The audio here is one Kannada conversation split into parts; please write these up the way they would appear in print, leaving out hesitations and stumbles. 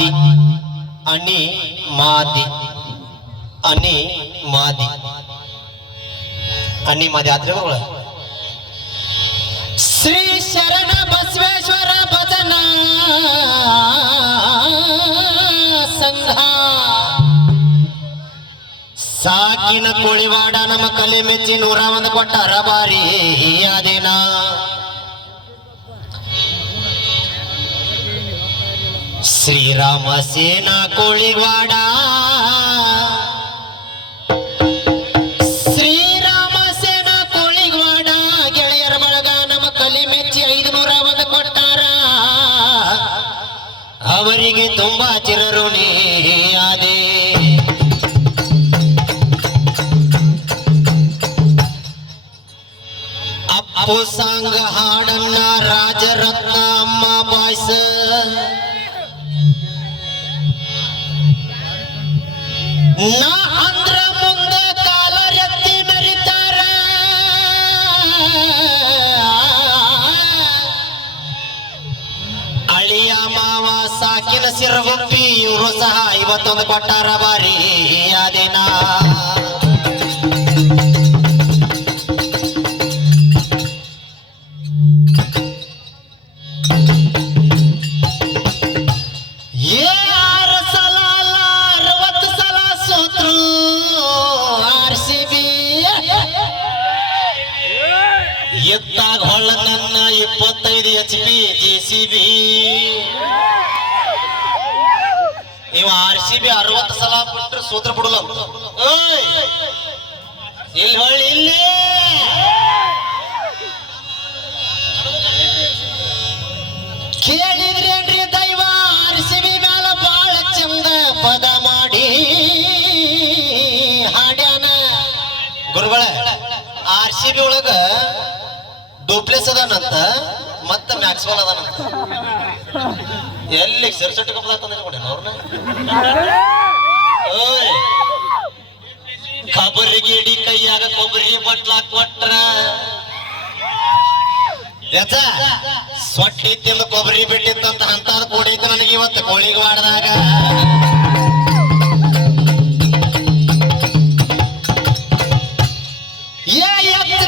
ಮಾದಿ ಅನಿ ಮಾದಿ ಅನಿ ಮಾದಿ ಅನಿ ಮಾದಿ ಆದ್ರೆ ಶ್ರೀ ಶರಣ ಬಸವೇಶ್ವರ ಭಜನ ಸಂಘ ಸಾಕಿನ ಕೋಳಿವಾಡ ನಮ್ಮ ಕಲೆ ಮೆಚ್ಚಿ 101 ಕೊಟ್ಟಾರ ಬಾರಿ ಅದೇನ ಶ್ರೀರಾಮ ಸೇನಾ ಕೋಳಿವಾಡ ಶ್ರೀರಾಮ ಸೇನಾ ಕೋಳಿವಾಡ ಗೆಳೆಯರ ಬಳಗ ನಮ್ಮ ಕಲೆ ಮೆಚ್ಚಿ 501 ಕೊಟ್ಟಾರ ಅವರಿಗೆ ತುಂಬಾ ಚಿರಋಣಿ ಆದೆ ಅಪ್ಪು ಸಂಘ ಹಾಡನ್ನ ರಾಜರತ್ನ ಅಮ್ಮ ಬಾಯ್ಸ ನಾ ಅಂದ್ರ ಮುಂದೆ ಕಾಲರೆತ್ತಿ ಮೆರಿತಾರ ಅಳಿಯ ಮಾವ ಸಾಕಿನ ಸಿರಗುಪ್ಪಿ ಇವರು ಸಹ 51 ಕೊಟ್ಟಾರ ಬಾರಿ ಅದೇನ ಎತ್ತಾಗ ಹೊಳ್ಳ ನನ್ನ 25 HP JCB ನೀವು RCB 60 ಸಲ ಬಿಟ್ರೆ ಸೂತ್ರ ಬಿಡಲ್ಲ ಇಲ್ಲಿ ಹೊಳ್ಳಿ ಇಲ್ಲಿ ಕೇಳಿದ್ರೇನ್ರಿ ದೈವ RCB ಮ್ಯಾಲ ಬಾಳ ಚಂದ ಪದ ಮಾಡಿ ಹಾಡ್ಯಾನ ಗುರುಗಳ RCB ಒಳಗ ಡೂಪ್ಲೆಸ್ ಅದಾನಂತ ಮತ್ತೆ ಮ್ಯಾಕ್ಸ್ವೆಲ್ ಅದಾನಂತ ಎಲ್ಲಿ ಸಿರ್ಸಟ್ಟಿ ಕಪ್ಪದ ಅವ್ರನ್ನ ಕಬರಿಗೆ ಇಡೀ ಕೈಯಾಗ ಕೊಬ್ಬರಿ ಬಟ್ಲ ಕೊಟ್ರ ಸೊಟ್ಟಿ ತಿಂದು ಕೊಬ್ಬರಿ ಬಿಟ್ಟಿತ್ತಂತ ಅಂತದ್ ಕೂಡೈತೆ ನನಗೆ ಇವತ್ತು ಕೋಳಿಗೆ ಮಾಡಿದಾಗ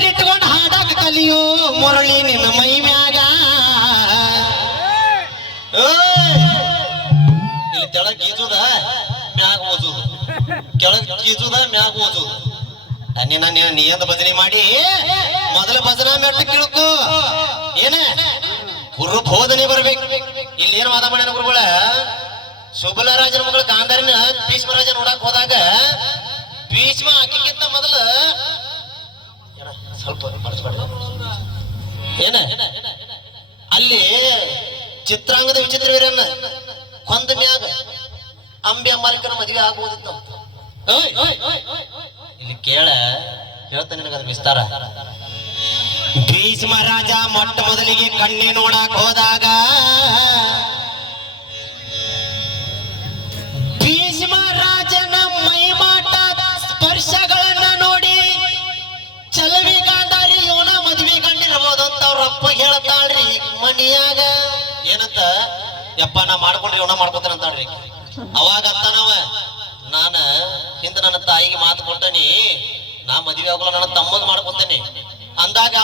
ಇಟ್ಕೊಂಡು ಹಾಡಾಕ ಕಲಿಯೋ ಮುರಳಿ ನಿನ್ನ ಮೈ ಮ್ಯಾಗ ಇಲ್ಲಿ ತೆಳಗ್ ಗೀಜುದ ಮ್ಯಾಗ ಓಜುದು ಕೆಳಗ್ ಗೀಜುದ ಮ್ಯಾಗ ಓಜುದು ನೀ ಎಂದ ಭಜನೆ ಮಾಡಿ ಮೊದಲ ಭಜನಾ ಮೆಟ್ಟ ಕೇಳ್ಕೊ ಏನ ಗುರು ಬೋಧನೆ ಬರ್ಬೇಕು ಇಲ್ಲಿ ಏನ್ ವಾದ ಮಾಡ್ಯಾನ ಗುರುಗಳ ಶುಭಲರಾಜನ ಮಗಳ ಗಾಂಧಾರಿನ ಭೀಷ್ಮರಾಜ ನೋಡಕ್ ಹೋದಾಗ ಭೀಷ್ಮ ಆಕಿಗಿಂತ ಮೊದಲ ಸ್ವಲ್ಪ ಏನ ಅಲ್ಲಿ ಚಿತ್ರಾಂಗದ ವಿಚಿತ್ರ ವೀರನ್ನ ಕೊಂದ ಮ್ಯಾಗ ಅಂಬಿ ಅಂಬಾಲಿಕನ ಮದುವೆ ಆಗುವುದಿತ್ತು ಇಲ್ಲಿ ಕೇಳ ಹೇಳ್ತಾನೆ ನಿನಗದ ವಿಸ್ತಾರ ಭೀಷ್ಮ ರಾಜ ಮೊಟ್ಟ ಮೊದಲಿಗೆ ಕಣ್ಣಿ ನೋಡಕ್ ಹೋದಾಗ ಭೀಷ್ಮ ರಾಜನ ಮೈಮಾಟ ಸ್ಪರ್ಶಗಳನ್ನ ನೋಡಿ ಚಲವಿ ಗಾಂಧಾರಿ ಇವನ ಮದ್ವಿ ಗಂಡಿರ್ಬೋದಂತ ಅವ್ರ ಅಪ್ಪ ಹೇಳ್ತಾಳ್ರಿ ಮನಿಯಾಗ ಏನಂತ ಯಪ್ಪ ನಾ ಮಾಡ್ಕೊಂಡ್ರಿ ಇವನ ಮಾಡ್ಕೊತಾನ ಅಂತಾಳ್ರಿ ಅವಾಗ ಅಂತಾನವ ನಾನ ಹಿಂದ ನನ್ನ ತಾಯಿಗೆ ಮಾತು ಕೊಟ್ಟನಿ ನಾ ಮದ್ವೆ ಆಗೋಲ್ಲ ನನ್ನ ತಮ್ಮಗ್ ಮಾಡ್ಕೊತೇನೆ ಅಂದಾಗ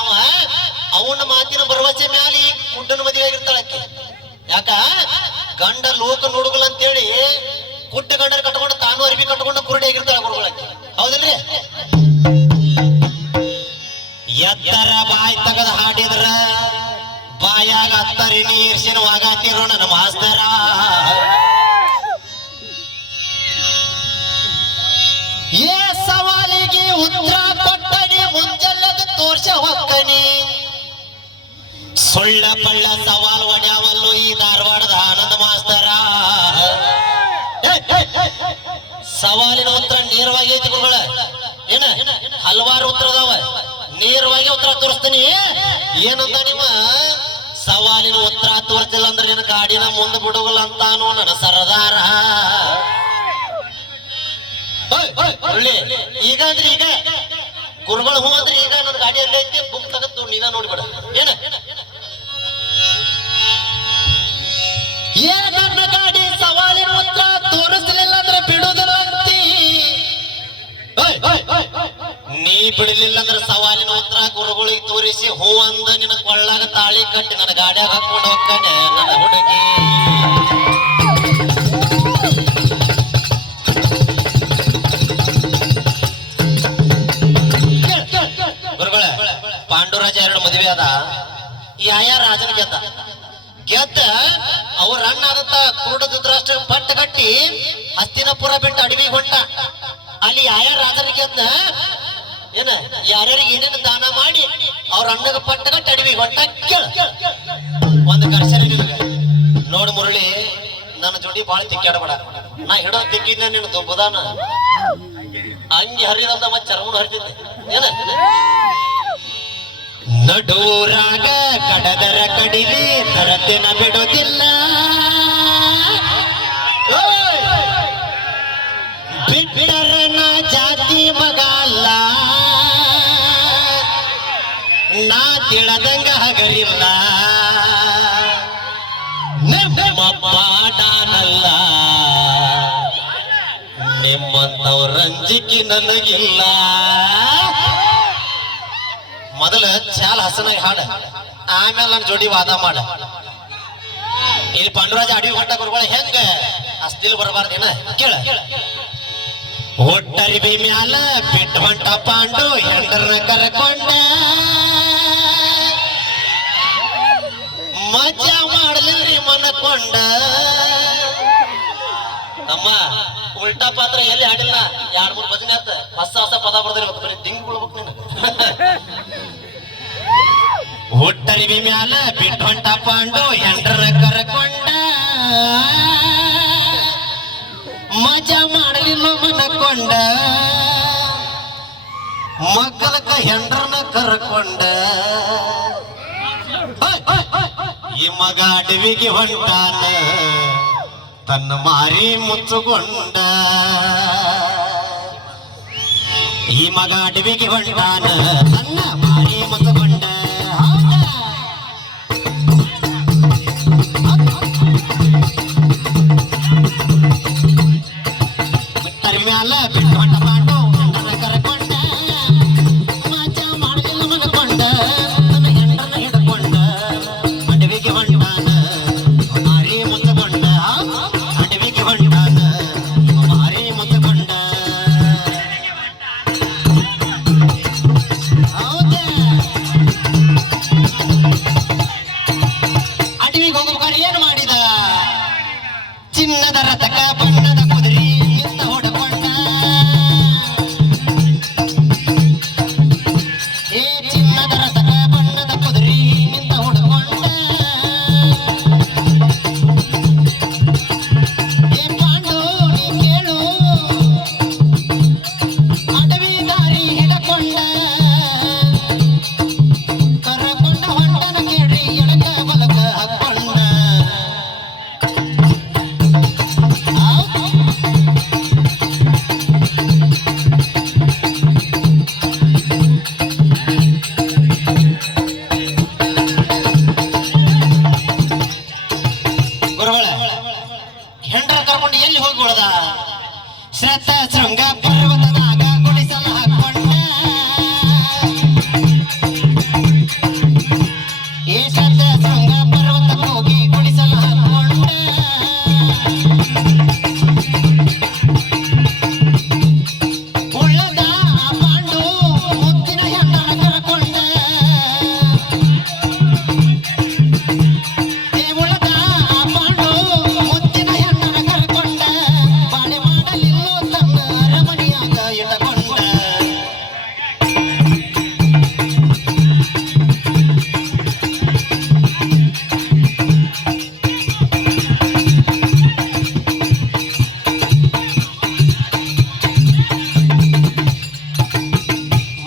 ಅವನ ಮಾತಿನ ಭರವಸೆ ಮ್ಯಾಲಿ ಕುಡ್ಡನ ಮದುವೆ ಆಗಿರ್ತಾಳಕ್ಕೆ ಯಾಕ ಗಂಡ ಲೋಕ ನೋಡುಗಲ್ಲ ಅಂತೇಳಿ ಕುಡ್ಡ ಗಂಡರ್ ಕಟ್ಕೊಂಡು ತಾನು ಅರ್ಬಿ ಕಟ್ಕೊಂಡು ಕುರುಡಿ ಆಗಿರ್ತಾಳ ಗುರುಗಳಕ್ಕೆ ಹೌದಿಲ್ರಿ ಎತ್ತರ ಬಾಯಿ ತಗದ ಹಾಡಿದ್ರ ಬಾಯಾಗ ಹತ್ತರಿ ನೀರ್ಸಿನ ವಾಗಾತಿರೋ ನನ್ನ ಮಾಸ್ತರ ಏ ಸವಾಲಿಗೆ ಉತ್ತರ ಕೊಟ್ಟನಿ ಮುಂಜಲ್ಲದ ತೋರ್ಸ ಹೊಕ್ಕನಿ ಸುಳ್ಳ ಪಳ್ಳ ಸವಾಲ್ ಒಡ್ಯಾವಲ್ಲು ಈ ಧಾರವಾಡದ ಆನಂದ ಮಾಸ್ತರ ಸವಾಲಿನ ಉತ್ತರ ನೇರವಾಗಿ ಐತಿ ಗುರುಗಳ ಏನ ಹಲವಾರು ಉತ್ತರ ಅದಾವ ನೇರವಾಗಿ ಉತ್ತರ ತೋರಿಸ್ತೀನಿ ಏನಂತ ನಿಮ್ಮ ಸವಾಲಿನ ಉತ್ತರ ತೋರಿಸಿಲ್ಲ ಅಂದ್ರೆ ನಿನ್ನ ಗಾಡಿನ ಮುಂದೆ ಬಿಡುಗಲ್ಲ ಅಂತಾನು ನನ್ನ ಸರದಾರ ಈಗ ಅಂದ್ರೆ ಈಗ ಗುರುಗಳು ಹೂ ಅಂದ್ರೆ ಈಗ ನನ್ನ ಗಾಡಿಯಲ್ಲಿ ಐತಿ ಬುಕ್ ತಗದ್ದು ನೀನ ನೋಡ್ಬೇಡ ಏನ ನನ್ನ ಗಾಡಿ ಸವಾಲಿನ ಬಿಡಲಿಲ್ಲ ಅಂದ್ರೆ ಸವಾಲಿನ ಉತ್ತರ ಗುರುಗಳಿಗೆ ತೋರಿಸಿ ಹೂ ಅಂದ ನಿನ್ನ ಕೊಳ್ಳಾಗ ತಾಳಿ ಕಟ್ಟಿ ನನ್ನ ಗಾಡಿಯಾಗ ಹಾಕೊಂಡು ಹೋಗ್ತಾನೆ ನನ್ನ ಹುಡುಗಿ. ಗುರುಗಳ ಪಾಂಡುರಾಜ 2 ಮದುವೆ ಅದ. ಯಾಯ ರಾಜನ ಗೆದ್ದ ಅವ್ರ ಅಣ್ಣ ಆದಂತ ಕುರುಡ ಧೃತರಾಷ್ಟ್ರ ಪಟ್ಟ ಕಟ್ಟಿ ಹಸ್ತಿನಪುರ ಬಿಟ್ಟು ಅಡವಿಗೆ ಹೊಂಟ. ಅಲ್ಲಿ ಯಾಯ ರಾಜನ ಗೆದ್ದ ಏನ ಯಾರ್ಯಾರಿಗೆ ಏನೇನು ದಾನ ಮಾಡಿ ಅವ್ರ ಅಣ್ಣಗ ಪಟ್ಟ ಕಟ್ಟಿ ಅಡವಿಗೆ ಹೊಂಟ. ಕೇಳ ಒಂದು ಘರ್ಷಣೆ ನಿನಗೆ ನೋಡು ಮುರಳಿ, ನನ್ನ ಜೋಡಿ ಬಾಳ ತಿಕ್ಕಾಡಬೇಡ. ನಾ ಹಿಡೋ ತಿಕ್ಕಿದ್ನ ನೀನು ದುಬ್ಬದಾನ ಹಂಗೆ ಹರಿದಂತ ಮತ್ತೆ ಚರ್ಮನ ಹರಿತಿದ್ದೆ ಏನ. ನಡೂರಾಗ ಕಡದರ ಕಡಿಲಿ ತರತೆನ ಬಿಡೋದಿಲ್ಲ, ಬಿಟ್ಟರನ ಜಾತಿ ಮಗ ಅಲ್ಲ, ನಾ ತಿಳದಂಗ ಹಗರಿಲ್ಲ, ನಿಮ್ಮ ಪಾಡನಲ್ಲ, ನಿಮ್ಮಂತವ್ರ ರಂಜಿಕೆ ನನಗಿಲ್ಲ. ಮೊದಲ ಚಾಲ ಹಸನಾಗಿ ಹಾಡ, ಆಮೇಲೆ ನನ್ನ ಜೋಡಿ ವಾದ ಮಾಡ. ಇಲ್ಲಿ ಪಾಂಡುರಾಜ ಅಡವಿ ಹೊಂಟ ಗುರುಗಳ ಹೆಂಗ ಅಸ್ತಿಲ್ ಬರಬಾರ್ದೇನ ಕೇಳ. ಒಟ್ಟರಿಬಿ ಮ್ಯಾಲ ಬಿಟ್ಟು ಹೊಂಟ ಪಾಂಡು ಹೆಂಡರನ್ನ ಕರ್ಕೊಂಡ, ಮಜಾ ಮಾಡಲಿಲ್ರಿ ಮನಕೊಂಡ. ಅಮ್ಮ ಉಲ್ಟಾ ಪಾತ್ರ ಎಲ್ಲಿ ಹಾಡಿಲ್ಲ, 2-3 ಭಜನೆ ಆತ, ಹೊಸ ಹೊಸ ಪದ ಬರ್ದಿರ್ಬೇಕು, ಬರೀ ದಿಂಗ್ ಬಿಡ್ಬೇಕು ನೀನು. ಹುಟ್ಟರಿವಿ ಮ್ಯಾಲ ಬಿಟ್ಟು ಹೊಂಟ ಪಾಂಡು ಹೆಂಡ್ರನ ಕರ್ಕೊಂಡ, ಮಜಾ ಮಾಡಲಿಲ್ಲ ಮನಕೊಂಡ, ಮಕ್ಕಳಕ್ಕ ಹೆಂಡ್ರನ ಕರ್ಕೊಂಡ. ಈ ಮಗ ಅಡವಿಗೆ ಹೊಂಟಾನ ತನ್ನ ಮಾರಿ ಮುಚ್ಚುಕೊಂಡ, ಈ ಮಗ ಅಡವಿಗೆ ಹೊಂಟಾನ ತನ್ನ ಮಾರಿ ಮುಚ್ಚುಕೊಂಡ. ಮ್ಯಾಲ ಬಿಟ್ಟು ಹೊಂಟ ಪಾಂಡು ಹೆಂಡ್ರನ ಕರ್ಕೊಂಡ, ಮಜಾ ಮಾಡಲಿಲ್ಲ ಮನಕೊಂಡ, ತನ್ನ ಹೆಂಡ್ರನ ಹಿಡ್ಕೊಂಡ, ಅಡವಿಗೆ ಹೊಂಟಾನ ಮಾರಿ ಮುಚ್ಚಕೊಂಡ, ಅಡವಿಗೆ ಹೊಂಟಾನ ಮಾರಿ ಮುಚ್ಚಕೊಂಡ. ಹೌದಾ ಅಡವಿಗೆ ಹೋಗ್ಬೇಕಾದ್ರೆ ಏನು ಮಾಡಿದ? ಚಿನ್ನದ ರಥಕ ಬಣ್ಣದ ಕುದುರೆ ನಿಂತ ಹೊಡಕೊಂಡ, ಏ ಚಿನ್ನದ ರಥಕ ಬಣ್ಣದ ಕುದುರೆ ನಿಂತ ಹೊಡಕೊಂಡ, ಏ ಪಾಂಡು ನೀ ಕೇಳು ಅಡವಿ ದಾರಿ ಹಿಡಕೊಂಡ, ಕರಕೊಂಡ ಹೊಂಟನ ಕೇಳಿ ಎಡಕ ಬಲಕ ಹಾಕೊಂಡ. ಹೆಂಡ್ರ ಕರ್ಕೊಂಡು ಎಲ್ಲಿ ಹೋಗಿ ಉಳ್ದ? ಶ್ರದ್ಧ ಶೃಂಗ ಪರ್ವತದಾಗ ಗುಡಿಸಲ ಹಾಕೊಂಡ, ಈ ಶ್ರದ್ಧ ಶೃಂಗ ಪರ್ವತಕ್ಕೆ ಹೋಗಿ ಗುಡಿಸಲ ಹಾಕೊಂಡ, ಉಳ್ಳದ ಪಾಂಡು ಮುತ್ತಿನ ಹೆಂಡನ ಕರ್ಕೊಂಡ, ಉಳ್ಳದ ಪಾಂಡು ಮುತ್ತಿನ ಹೆಂಡನ ಕರ್ಕೊಂಡ, ಬಾಳೆ ಮಾಡಲಿಲ್ಲೋ ತನ್ನ ಅರಮನೆಯಾಗ ಇಟ್ಟಕೊಂಡ.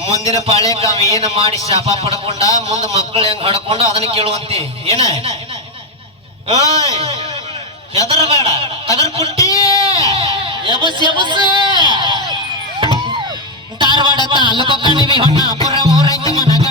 ಮುಂದಿನ ಪಾಳ್ಯಕ್ಕ ಅವ ಏನ ಮಾಡಿ ಶಾಪ ಪಡ್ಕೊಂಡ, ಮುಂದ ಮಕ್ಕಳು ಹೆಂಗ್ ಹಡ್ಕೊಂಡ ಅದನ್ನ ಕೇಳುವಂತಿ ಏನ. ಓಯ್ ಹೆದರಬೇಡ, ತಗರ್ ಪುಟ್ಟಿ ಎಬಸ್ ಎಬಸ್. ಧಾರವಾಡ ತಾಲೂಕು ಕಣಿವಿ ಹೊನ್ನಾಪುರ ಊರೈತಿ ಮನಗ